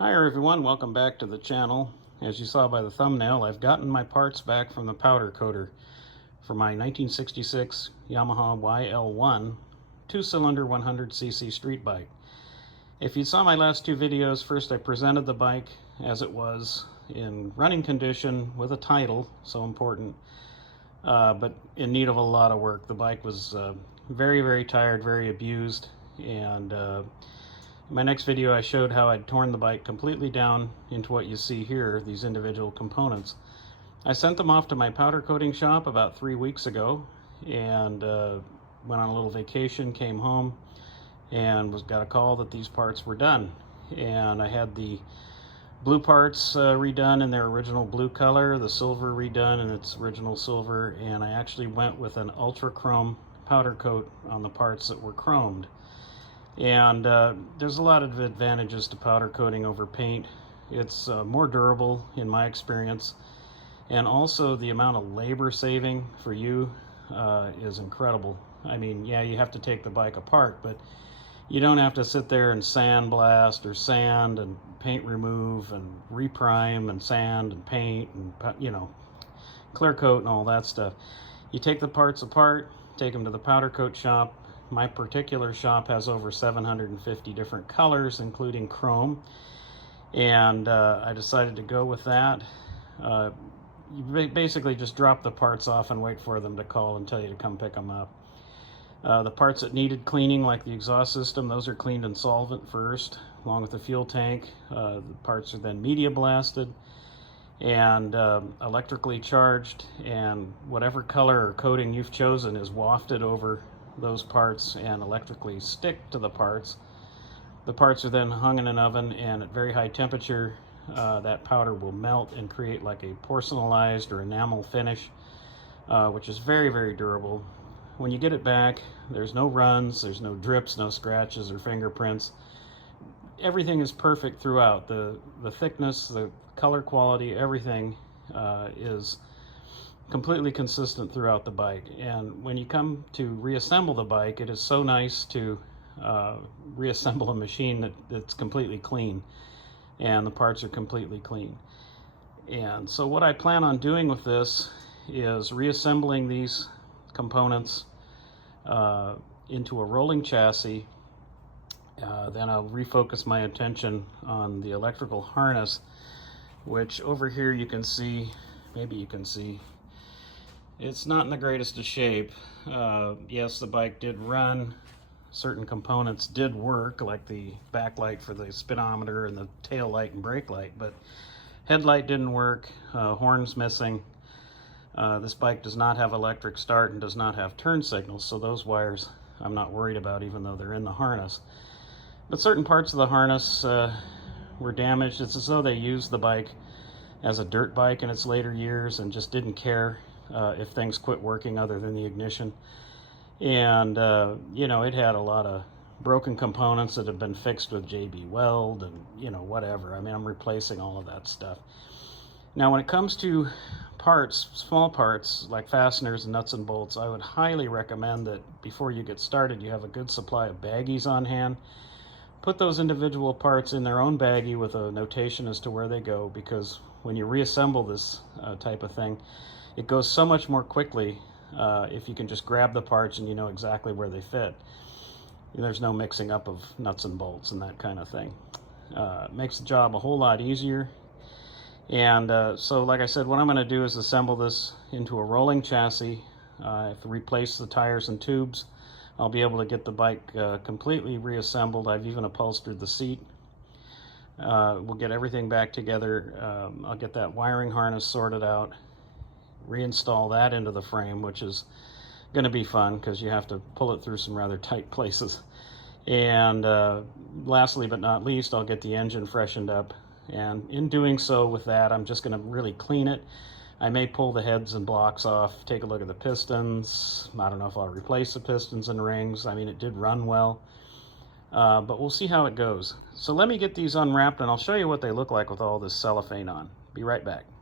Hi everyone, welcome back to the channel. As you saw by the thumbnail, I've gotten my parts back from the powder coater for my 1966 Yamaha YL-1 two-cylinder 100cc street bike. If you saw my last two videos, first I presented the bike as it was in running condition with a title, so important, but in need of a lot of work. The bike was very tired, very abused, and in my next video I showed how I'd torn the bike completely down into what you see here, these individual components. I sent them off to my powder coating shop about 3 weeks ago and went on a little vacation, came home, and got a call that these parts were done. And I had the blue parts redone in their original blue color, the silver redone in its original silver, and I actually went with an ultra chrome powder coat on the parts that were chromed. And there's a lot of advantages to powder coating over paint. It's more durable in my experience, and also the amount of labor saving for you is incredible. I mean, yeah, you have to take the bike apart, but you don't have to sit there and sandblast or sand and paint remove and reprime and sand and paint and, you know, clear coat and all that stuff. You take the parts apart, take them to the powder coat shop. My particular shop has over 750 different colors, including chrome, and I decided to go with that. You basically just drop the parts off and wait for them to call and tell you to come pick them up. The parts that needed cleaning, like the exhaust system, those are cleaned in solvent first, along with the fuel tank. The parts are then media blasted and electrically charged, and whatever color or coating you've chosen is wafted over those parts and electrically stick to the parts. The parts are then hung in an oven, and at very high temperature that powder will melt and create like a porcelainized or enamel finish, which is very durable. When you get it back, there's no runs, there's no drips, no scratches or fingerprints. Everything is perfect throughout. The thickness, the color quality, everything is completely consistent throughout the bike. And when you come to reassemble the bike, it is so nice to reassemble a machine that's completely clean, and the parts are completely clean. And so what I plan on doing with this is reassembling these components into a rolling chassis. Then I'll refocus my attention on the electrical harness, which over here you can see, maybe you can see, it's not in the greatest of shape. Yes, the bike did run. Certain components did work, like the backlight for the speedometer and the tail light and brake light, but headlight didn't work, horns missing. This bike does not have electric start and does not have turn signals, so those wires I'm not worried about, even though they're in the harness. But certain parts of the harness were damaged. It's as though they used the bike as a dirt bike in its later years and just didn't care if things quit working other than the ignition. And you know, it had a lot of broken components that have been fixed with JB Weld and, you know, whatever. I mean, I'm replacing all of that stuff. Now when it comes to parts, small parts like fasteners and nuts and bolts, I would highly recommend that before you get started you have a good supply of baggies on hand. Put those individual parts in their own baggie with a notation as to where they go, because when you reassemble this type of thing, it goes so much more quickly if you can just grab the parts and you know exactly where they fit. There's no mixing up of nuts and bolts and that kind of thing. It makes the job a whole lot easier. And so like I said, what I'm going to do is assemble this into a rolling chassis. If I replace the tires and tubes, I'll be able to get the bike completely reassembled. I've even upholstered the seat. We'll get everything back together. I'll get that wiring harness sorted out, reinstall that into the frame, which is going to be fun because you have to pull it through some rather tight places. And lastly but not least, I'll get the engine freshened up. And in doing so with that, I'm just going to really clean it. I may pull the heads and blocks off, take a look at the pistons. I don't know if I'll replace the pistons and rings. I mean, it did run well, but we'll see how it goes. So let me get these unwrapped and I'll show you what they look like with all this cellophane on. Be right back.